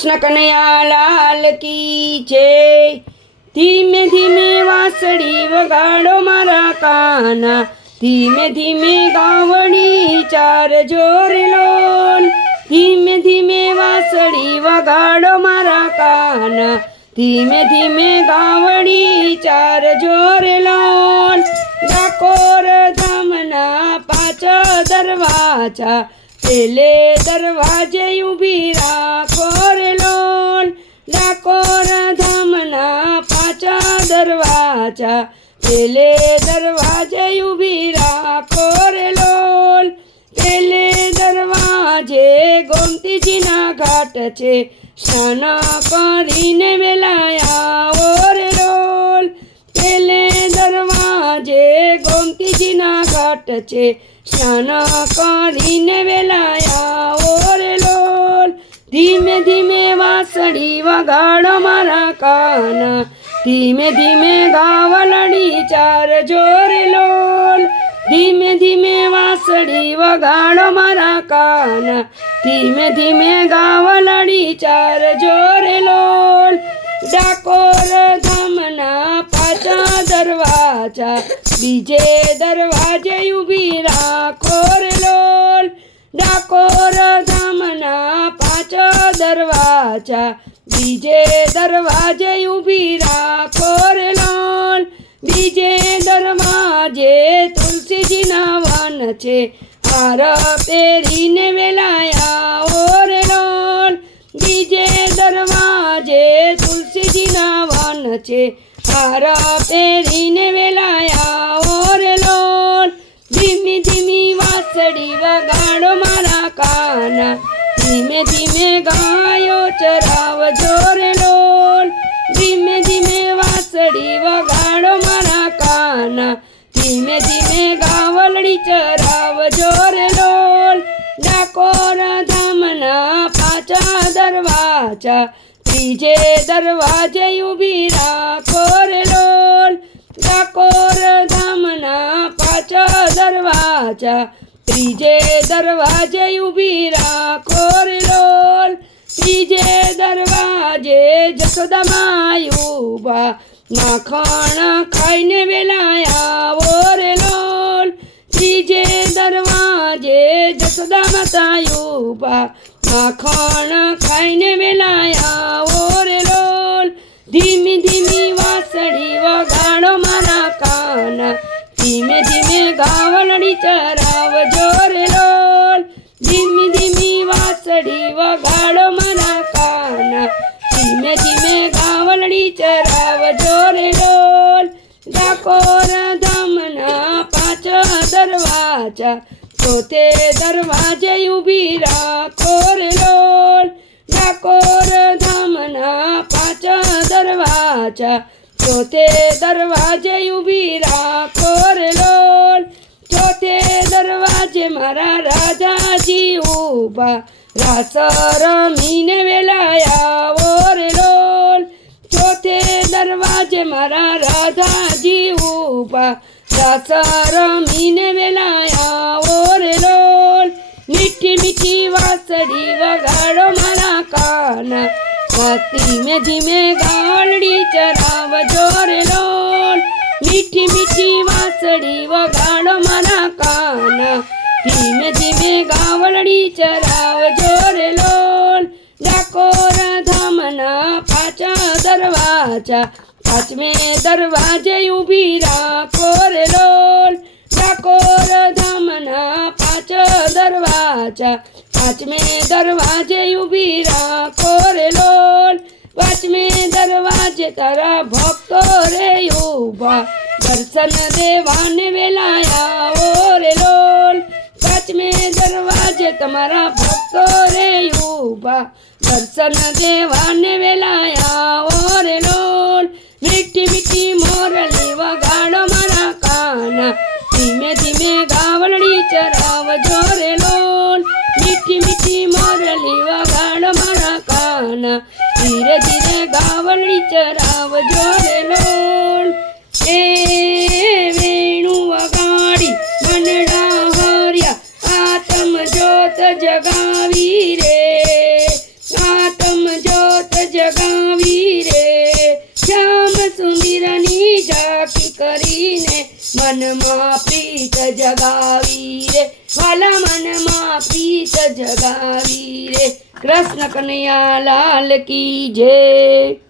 કૃષ્ણ કનૈયા લાલ કી છે ધીમે ધીમે વાંસળી વગાડો મારા કાના. ધીમે ધીમે ગાવડી ચાર જોર લોલ ધીમે ધીમે વાંસળી વગાડો મારા કાના. ધીમે ધીમે ગાવડી ચાર જોર લોલ ડાકોર ધામના પાછા દરવાજા. પેલે દરવાજે ઊભી રાખો ડાકોર ધામના પાછા દરવાજા પેલે દરવાજે ઊભી રાખો રે લોલ. પેલે દરવાજે ગોમતીજીના ઘાટ છે, સ્નાન કરીને વેલાયા રે લોલ. પેલે દરવાજે ગોમતીજીના ઘાટ છે, સ્નાન કરીને વેલાયા ઓરે લોલ. ધીમે ધીમે વાસળી વગાડો મારા કાના ધીમે ધીમે ગાવલડી ચાર જોરે લોલ ધીમે ધીમે વાસળી વગાડો મારા કાના ધીમે ધીમે ગાવલડી ચાર જોરે લોલ ડાકોર ધામના પાછા દરવાજા બીજે દરવાજે ઊભી રાખો રે લોલ ડાકોર ધામના પાછા દરવાજા બીજે દરવાજે ઊભી રાખો રે લોલ બીજે દરવાજે તુલસીજીના વન છે. હાર પહેરીને વેલાયા ઓ રે લોલ બીજે દરવાજે તુલસીજીના વન છે. હાર પહેરીને વેલાયા રે લોલ ધીમી ધીમી વાસડી વગાડો મારા કાના. ધીમે ધીમે ગાયો ચરાવ જોરે ડોલ. ધીમે ધીમે વાસડી વગાડો મારા કાના. ધીમે ધીમે ગાવલડી ચરાવ જોરે ડોલ. ડાકોર ધામના પાછા દરવાજા. ત્રીજે દરવાજે ઊભી રાખો રે લોલ ડાકોર ધામના પાછા દરવાજા. ત્રીજે દરવાજે ઊભી રાખો રે લોલ ત્રીજે દરવાજે જસોદામાં ઊભા માખણ ખાઈને વેલાયા ઓ રે લોલ ત્રીજે દરવાજે જસોદા માતા ઊભા માખણ ખાઈને વેલાયા ઓ રે લોલ ધીમી ધીમી ડાકોર ધામના પાછા દરવાજા ચોથે દરવાજે ઊભી રાખોર લોલ. ડાકોર ધામના પાછા દરવાજા ચોથે દરવાજે ઊભી રાખોર લોલ. ચોથે દરવાજે મારા રાજાજી ઊભા, રાસ રમીને વેલાયા ઓ મારા રાધાજી ઉપા રાસ રમીને વેલાયા ઓ રે લોલ. મીઠી મીઠી વાસડી વગાડો મારા કાના. ધીમે ધીમે ગાળડી ચરાવ જોરે લોલ. મીઠી મીઠી વાસડી વગાડો મારા કાના. ધીમે ધીમે ગાવલડી ચરાવ જોરે લોલ. ડાકોર ધામના પાછા દરવાજા. પાંચમે દરવાજે ઊભી રાખો રે લોલ ડાકોર ધામના પાંચ દરવાજા પાંચમે દરવાજે ઊભી રાખો રે લોલ પાંચમે દરવાજે તારા ભક્તો રે ઊભા દર્શન દેવાને વેલાયા ઓ રે લોલ પાંચમે દરવાજે તમારા ભક્તો રે ઊભા દર્શન દેવાને વેલાયા ઓ રે લોલ મીઠી મીઠી મોરલી વગાડો મારા કાના. ધીમે ધીમે ગાવલડી ચરાવ જોરે લોલ મીઠી મીઠી મોરલી વગાડો મારા કાના. ધીરે ધીરે ગાવલડી ચરાવ જોરે લોલ એ પ્રીત જગાવી રે. વાલા મનમાં પ્રીત જગાવી રે. કૃષ્ણ કનૈયા લાલ કી જય.